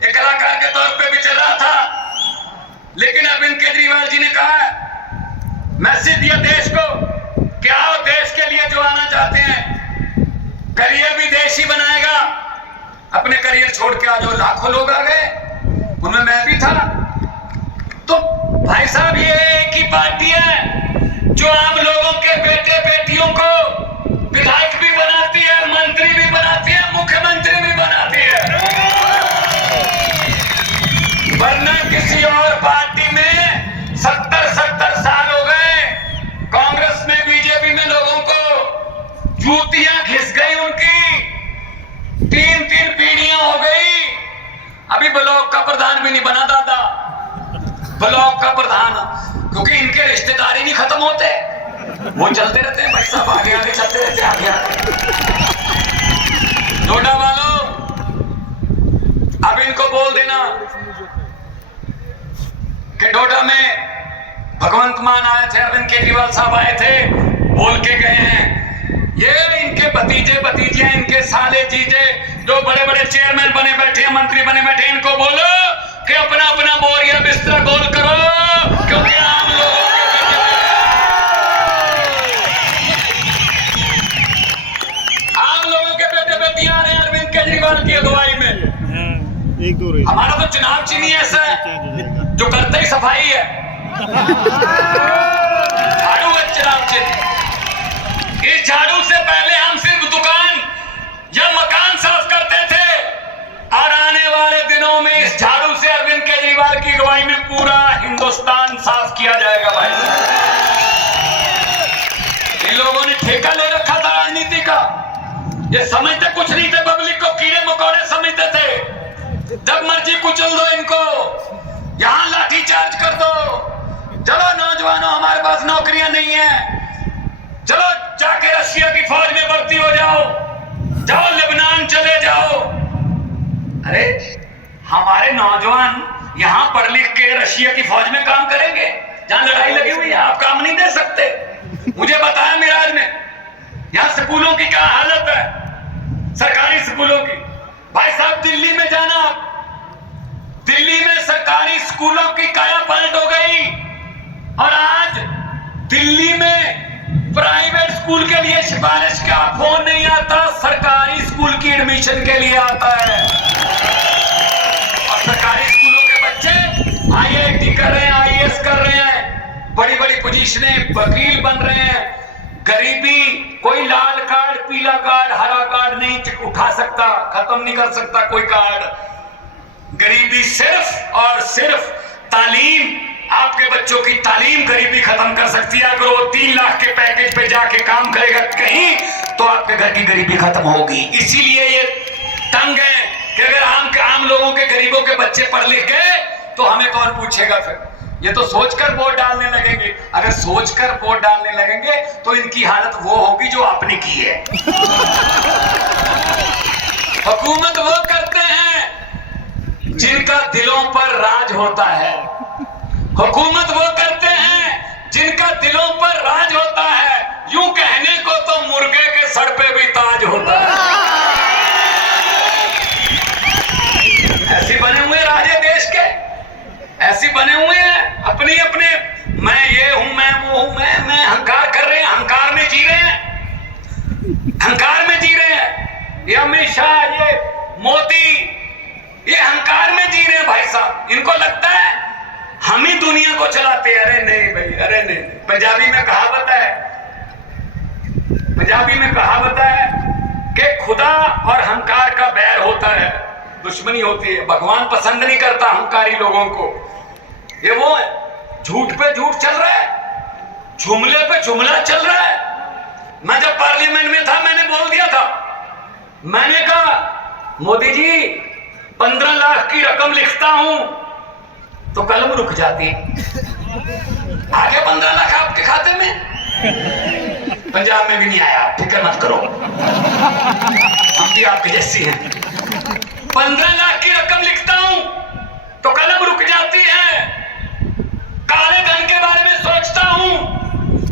एक कलाकार के तौर पे भी चल रहा था, लेकिन अरविंद केजरीवाल जी ने कहा मैसेज दिया देश को कि आओ देश के लिए जो आना चाहते हैं करियर भी देश ही बनाएगा। अपने करियर छोड़ के आज लाखों लोग आ गए, उनमें मैं भी था। तो भाई साहब ये एक ही पार्टी है जो आम लोगों के बेटे बेटियों को विधायक भी बनाती है, मंत्री भी बनाती है, मुख्यमंत्री भी बनाती है। वरना किसी और पार्टी में 70 साल हो गए, कांग्रेस में बीजेपी में लोगों को जूतियां घिस गई, उनकी 3 पीढ़ियां हो गई। अभी ब्लॉक का प्रधान भी नहीं बना दादा, ब्लॉक का प्रधान, क्योंकि इनके रिश्तेदारी नहीं खत्म होते, वो चलते रहते हैं भाई साहब, आगे आगे चलते रहते हैं, आगे आगे। डोडा वालों, अब इनको बोल देना कि डोडा में भगवंत मान आए थे, अरविंद केजरीवाल साहब आए थे, बोल के गए हैं। ये इनके भतीजे भतीजियां, इनके साले जीजे जो बड़े बड़े चेयरमैन बने बैठे हैं, मंत्री बने बैठे हैं, इनको बोलो कि अपना अपना बोरिया बिस्तरा गोल करो, क्योंकि आम लोगों के बेटे बेटियां आ रहे हैं अरविंद केजरीवाल की अगुवाई में। हमारा तो चुनाव चिन्ह ही ऐसा है जो करते ही सफाई है, झाड़ू है चुनाव चिन्ह। इस झाड़ू से पहले हम सिर्फ दुकान या मकान साफ करते थे, और आने वाले दिनों में इस झाड़ू से अरविंद केजरीवाल की अगुवाई में पूरा हिंदुस्तान साफ किया जाएगा। भाई इन लोगों ने ठेका ले रखा था राजनीति का, ये समझते कुछ नहीं थे, पब्लिक को कीड़े मकोड़े समझते थे। जब मर्जी कुचल दो इनको, यहां लाठी चार्ज कर दो, चलो नौजवानों हमारे पास नौकरियां नहीं है, चलो जाके रशिया की फौज में भर्ती हो जाओ, जाओ लेबनान चले जाओ। अरे हमारे नौजवान यहां पढ़ लिख के रशिया की फौज में काम करेंगे जहां लड़ाई लगी हुई है, आप काम नहीं दे सकते। मुझे बताया मिराज में यहां स्कूलों की क्या हालत है, सरकारी स्कूलों की। भाई साहब दिल्ली में जाना, दिल्ली में सरकारी स्कूलों की काया पलट हो गई, और आज दिल्ली में प्राइवेट स्कूल के लिए सिफारिश का फोन नहीं आता, सरकारी स्कूल की एडमिशन के लिए आता है। और सरकारी स्कूलों के बच्चे IIT कर रहे हैं, IAS कर रहे हैं, बड़ी बड़ी पोजीशनें, वकील बन रहे हैं। गरीबी, कोई लाल कार्ड, पीला कार्ड, हरा कार्ड नहीं उठा सकता, खत्म नहीं कर सकता कोई कार्ड। गरीबी सिर्फ और सिर्फ तालीम, आपके बच्चों की तालीम गरीबी खत्म कर सकती है। अगर वो 3 लाख के पैकेज पे जाके काम करेगा कहीं, तो आपके घर की गरीबी खत्म होगी। इसीलिए ये तंग है कि अगर आम लोगों के, गरीबों के बच्चे पढ़ लिख गए तो हमें कौन पूछेगा फिर। ये तो सोचकर वोट डालने लगेंगे, अगर सोचकर वोट डालने लगेंगे तो इनकी हालत वो होगी जो आपने की है। हुकूमत वो करते हैं जिनका दिलों पर राज होता है, हुकूमत वो करते हैं जिनका दिलों पर राज होता है। यूं कहने को तो मुर्गे के सर पे भी ताज होता है। ऐसे बने हुए राजे देश के, ऐसे बने हुए हैं अपने अपने, मैं ये हूं, मैं वो हूं, मैं अहंकार कर रहे हैं, अहंकार में जी रहे हैं, अहंकार में जी रहे हैं। ये अमित शाह, ये मोदी, ये अहंकार में जी रहे हैं भाई साहब। इनको लगता है हम ही दुनिया को चलाते हैं। अरे नहीं भाई, अरे नहीं। पंजाबी में कहावत है, पंजाबी में कहावत है कि खुदा और अहंकार का बैर होता है, दुश्मनी होती है। भगवान पसंद नहीं करता अहंकारी लोगों को। ये वो है, झूठ पे झूठ चल रहा है, जुमले पे जुमला चल रहा है। मैं जब पार्लियामेंट में था, मैंने बोल दिया था, मैंने कहा मोदी जी 15 लाख की रकम लिखता हूं तो कलम रुक जाती है, आगे 15 लाख आपके खाते में। पंजाब में भी नहीं आया, फिक्र मत करो, हम भी आपके जैसी हैं। 15 लाख की रकम लिखता हूं तो कलम रुक जाती है, काले धन के बारे में सोचता हूं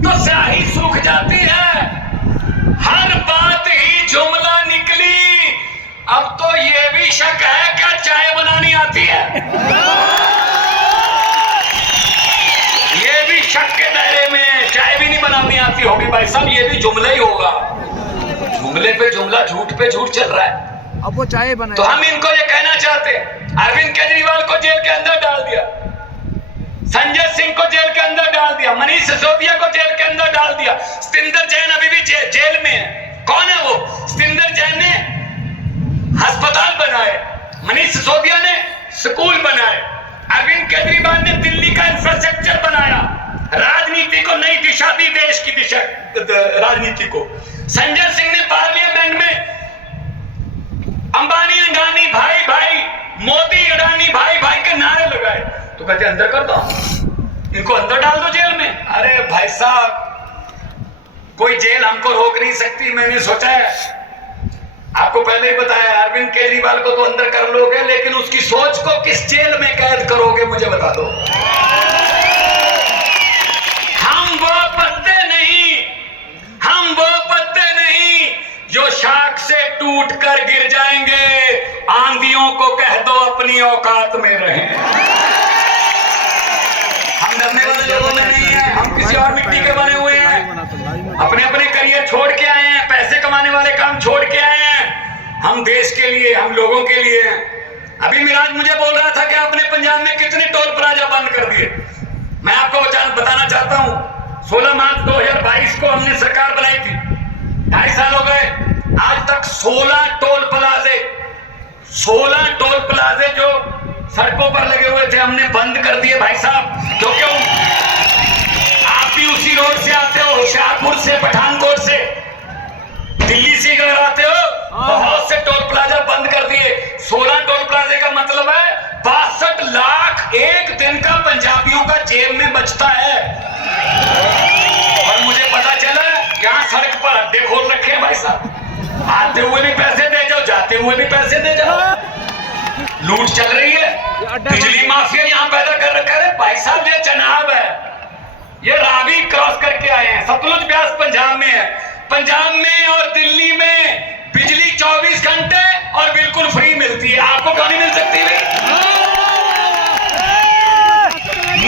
तो स्याही सूख जाती है। हर बात ही जुमला निकली। अब तो ये भी शक है क्या चाय बनानी आती भाई साहब ये भी जुमला ही होगा, जुमले पे जुमला, झूठ पे झूठ चल रहा है। अब वो चाय बनाए। तो हम इनको ये कहना चाहते हैं, अरविंद केजरीवाल को जेल के अंदर डाल दिया, संजय सिंह को जेल के अंदर डाल दिया, मनीष सिसोदिया को जेल के अंदर डाल दिया, सतिंदर जैन अभी भी जेल में है। कौन है वो? सतिंदर जैन ने अस्पताल बनाए, मनीष सिसोदिया ने स्कूल बनाए, अरविंद केजरीवाल ने दिल्ली का इंफ्रास्ट्रक्चर बनाया, राजनीति को नई दिशा दी, देश की दिशा राजनीति को। संजय सिंह ने पार्लियामेंट में अंबानी अडानी भाई भाई, मोदी अडानी भाई भाई के नारे लगाए, तो कहते अंदर कर दो, इनको अंदर डाल दो जेल में। अरे भाई साहब, कोई जेल हमको रोक नहीं सकती। मैंने सोचा है, आपको पहले ही बताया, अरविंद केजरीवाल को तो अंदर कर लोगे, लेकिन उसकी सोच को किस जेल में कैद करोगे मुझे बता दो। हम वो पत्ते नहीं, हम वो पत्ते नहीं जो शाख से टूट कर गिर जाएंगे। आंधियों को कह दो अपनी औकात में रहें। हम डरने वाले लोगों में नहीं है, हम किसी और मिट्टी के बने हुए हैं, अपने अपने करियर छोड़ के आए हैं, पैसे कमाने वाले काम छोड़ के आए हैं। हम देश के लिए, हम लोगों के लिए हैं। अभी मिराज मुझे बोल रहा था कि आपने पंजाब में कितने टोल प्लाजा बंद कर दिए। मैं आपको बताना चाहता हूं, 16 मार्च 2022 को हमने सरकार बनाई थी, 2.5 साल हो गए, आज तक 16 टोल प्लाजे जो सड़कों पर लगे हुए थे हमने बंद कर दिए भाई साहब। क्यों? आप भी उसी रोड से आते हो, होशियारपुर से, पठानकोट से, दिल्ली से अगर आते हो, बहुत से टोल प्लाजा बंद कर दिए। 16 टोल प्लाजे का मतलब है 62 लाख एक दिन का पंजाबियों का जेब में बचता है। और मुझे पता चला यहाँ सड़क पर अड्डे खोल रखे हैं भाई साहब, आते हुए भी पैसे दे जाओ, जाते हुए भी पैसे दे जाओ, लूट चल रही है। बिजली माफिया यहाँ पैदा कर रखा है भाई साहब। ये चनाब है, ये रावी क्रॉस करके आए हैं, सतलुज ब्यास पंजाब में है। पंजाब में और दिल्ली में बिजली 24 घंटे और बिल्कुल फ्री मिलती है, आपको क्यों नहीं मिल सकती भाई?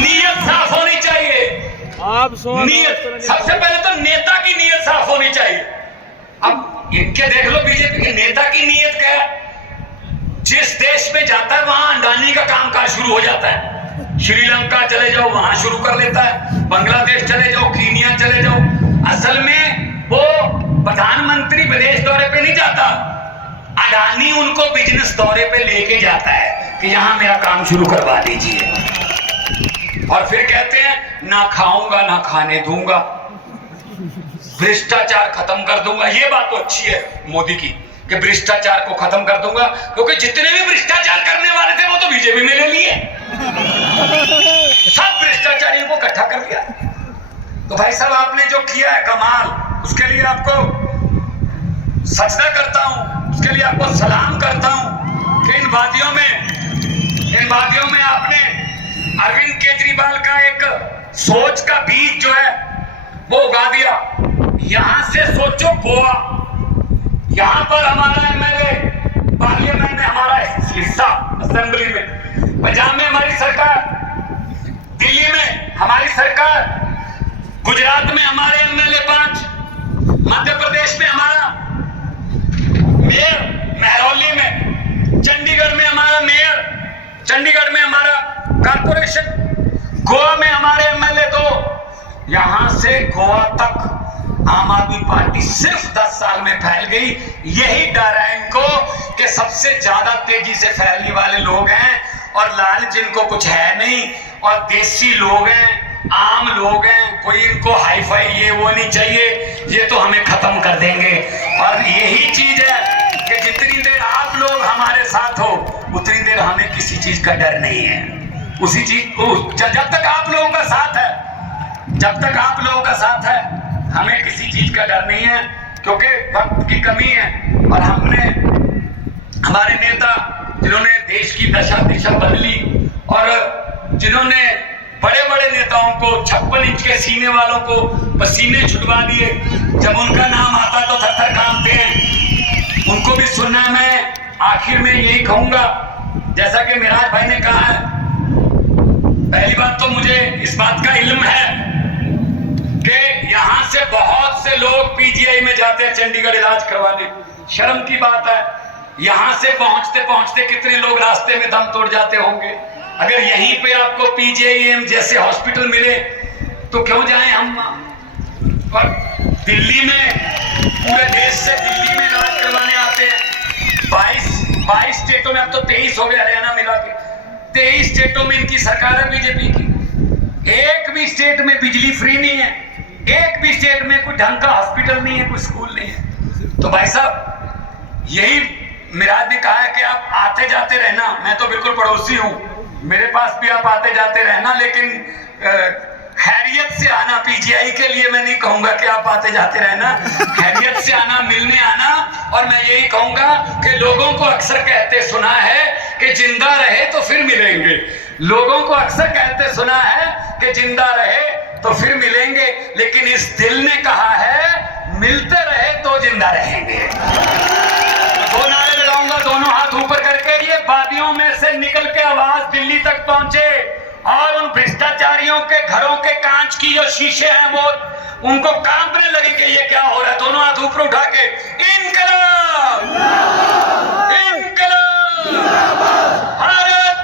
नीयत साफ होनी चाहिए। नीयत, सबसे पहले तो नेता की नीयत साफ होनी चाहिए। अब इनके देख लो, बीजेपी के नेता की नीयत क्या है? जिस देश में जाता है वहां अडानी का कामकाज शुरू हो जाता है। श्रीलंका चले जाओ, वहां शुरू कर लेता है, बांग्लादेश चले जाओ, कीनिया चले जाओ। असल में वो प्रधानमंत्री विदेश दौरे पे नहीं जाता, अडानी उनको बिजनेस दौरे पे लेके जाता है कि यहां मेरा काम शुरू करवा दीजिए। और फिर कहते हैं ना खाऊंगा ना खाने दूंगा, भ्रष्टाचार खत्म कर दूंगा। ये बात तो अच्छी है मोदी की कि भ्रष्टाचार को खत्म कर दूंगा, क्योंकि जितने भी भ्रष्टाचार करने वाले थे वो तो बीजेपी में ले लिए, सब भ्रष्टाचारियों को इकट्ठा कर लिया। तो भाई साहब, आपने जो किया है कमाल, उसके लिए आपको सजदा करता हूं, उसके लिए आपको सलाम करता हूं कि इन वादियों में आपने अरविंद केजरीवाल का एक सोच का बीज जो है वो उगा दिया। यहां से सोचो गोवा, यहां पर हमारा एमएलए पार्लियामेंट में हमारा हिस्सा असेंबली में, पंजाब में हमारी सरकार, दिल्ली में हमारी सरकार, गुजरात में हमारे एमएलए 5, मध्य प्रदेश में हमारा मेयर महरौली में, चंडीगढ़ में हमारा मेयर, चंडीगढ़ में हमारा कारपोरेशन, गोवा में हमारे एमएलए 2। यहां से गोवा तक आम आदमी पार्टी सिर्फ 10 साल में फैल गई। यही डर है इनको कि सबसे ज्यादा तेजी से फैलने वाले लोग हैं और लाल जिनको कुछ है नहीं, और देसी लोग हैं, आम लोग हैं, कोई इनको हाई फाई ये वो नहीं चाहिए, ये तो हमें खत्म कर देंगे। और यही चीज है कि जितनी देर आप लोग हमारे साथ हो उतनी देर हमें किसी चीज का डर नहीं है। उसी चीज को जब तक आप लोगों का साथ है, जब तक आप लोगों का साथ है, हमें किसी चीज का डर नहीं है, क्योंकि वक्त की कमी है। और हमने हमारे नेता जिन्होंने देश की दशा दिशा बदली, और जिन्होंने बड़े बड़े नेताओं को, 56 इंच के सीने वालों को पसीने छुटवा दिए, जब उनका नाम आता तो थर-थर कांपते हैं, उनको भी सुनना। मैं आखिर में यही कहूंगा, जैसा कि मिराज भाई ने कहा है, पहली बात तो मुझे इस बात का इल्म है कि यहाँ से बहुत से लोग पीजीआई में जाते हैं चंडीगढ़ इलाज करवाने। शर्म की बात है, यहाँ से पहुंचते पहुंचते कितने लोग रास्ते में दम तोड़ जाते होंगे। अगर यहीं पे आपको पीजीआईएम जैसे हॉस्पिटल मिले तो क्यों जाएं हम। और दिल्ली में, पूरे देश से दिल्ली में इलाज करवाने आते हैं। 22 स्टेटों में, अब तो 23 हो गए हरियाणा मिला के, 23 स्टेटों में इनकी सरकार है बीजेपी की। एक भी स्टेट में बिजली फ्री नहीं है, एक भी स्टेट में कोई ढंग का हॉस्पिटल नहीं है, कोई स्कूल नहीं है। तो भाई साहब, यही मिराज ने कहा है कि आप आते जाते रहना। मैं तो बिल्कुल पड़ोसी हूं, मेरे पास भी आप आते जाते रहना, लेकिन खैरियत से आना। पीजीआई के लिए मैं नहीं कहूंगा कि आप आते जाते रहना, खैरियत से आना, मिलने आना। और मैं यही कहूंगा कि लोगों को अक्सर कहते सुना है कि जिंदा रहे तो फिर मिलेंगे। लोगों को अक्सर कहते सुना है कि जिंदा रहे तो फिर मिलेंगे, लेकिन इस दिल ने कहा है मिलते रहे तो जिंदा रहेंगे। दो नारे लगाऊंगा, दोनों हाथ ऊपर करके। ये वादियों में से निकल के आवाज दिल्ली तक पहुंचे और उन भ्रष्टाचारियों के घरों के कांच की जो शीशे हैं वो उनको कांपने लगे कि ये क्या हो रहा है। दोनों हाथ ऊपर उठा के इनकलाब, इनकलाब, भारत